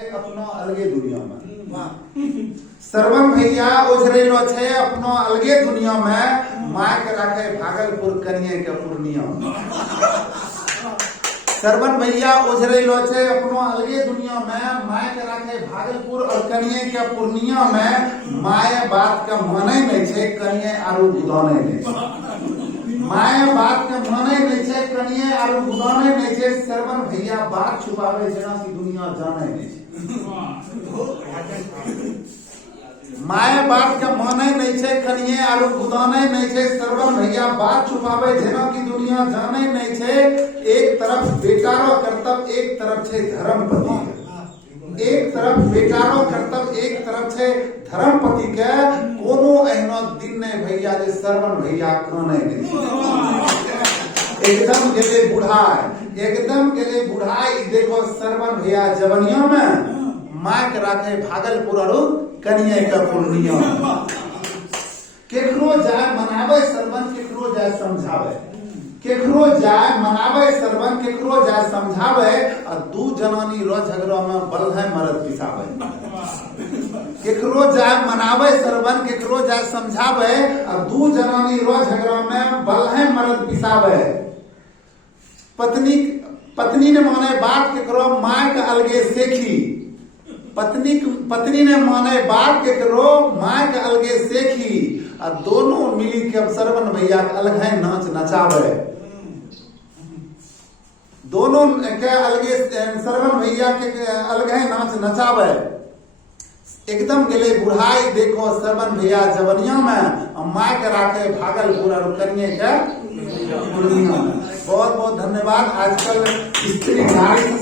अपनो अलगे दुनिया में श्रवण भैया ओझरेलो छे अपनो अलगे दुनिया में माय के राखे भागलपुर कनिए के पूर्णिया श्रवण भैया ओझरेलो छे अपनो अलगे दुनिया में माय के राखे भागलपुर और कनिए के पूर्णिया में माय बात के माने नहीं छे कनिए आरु बुदाने नहीं छे माय बात के माने नहीं छे कनिए आरु बुदाने नहीं छे श्रवण भैया बात छुपावे जेना की दुनिया जाने नहीं छे माय बात के माने नहीं छे कनिए आरु बुदाने नहीं छे श्रवण भैया बात छुपावे जेना की दुनिया जाने नहीं छे एक तरफ बेकारो कर्तव्य एक तरफ छे धर्मपति एक तरफ बेकारो कर्तव्य एक तरफ छे धर्मपति के कोनो एहनो दिन नहीं भैया जे श्रवण भैया काने नहीं एकदम गेले बुढ़ाई देखो श्रवण भैया जवनिया में माय के राखे भागलपुर और कनिए के पूर्णिया केकरो जाय मनावे श्रवण केकरो जाय समझावे केकरो जाय मनावे श्रवण केकरो जाय समझावे और दू जनानी रो झगड़ा में बलहे मरद पिसावे केकरो जाय मनावे श्रवण केकरो जाय समझावे और दू जनानी रो झगड़ा में बलहे मरद पिसावे पत्नी ने माने बात केकरो माय के अलगे सेखी पत्नी ने माने बात केकरो माय के अलगे सेखी आ दोनों मिली के श्रवण भैया के अलगे नाच नचावे दोनों के अलगे श्रवण भैया के अलगे नाच नचावे एकदम गेले बुढ़ाई देखो श्रवण भैया जवनिया में माय के राखे भागलपुर और कनिए के पूर्णिया में बहुत बहुत धन्यवाद। आजकल स्त्री नारी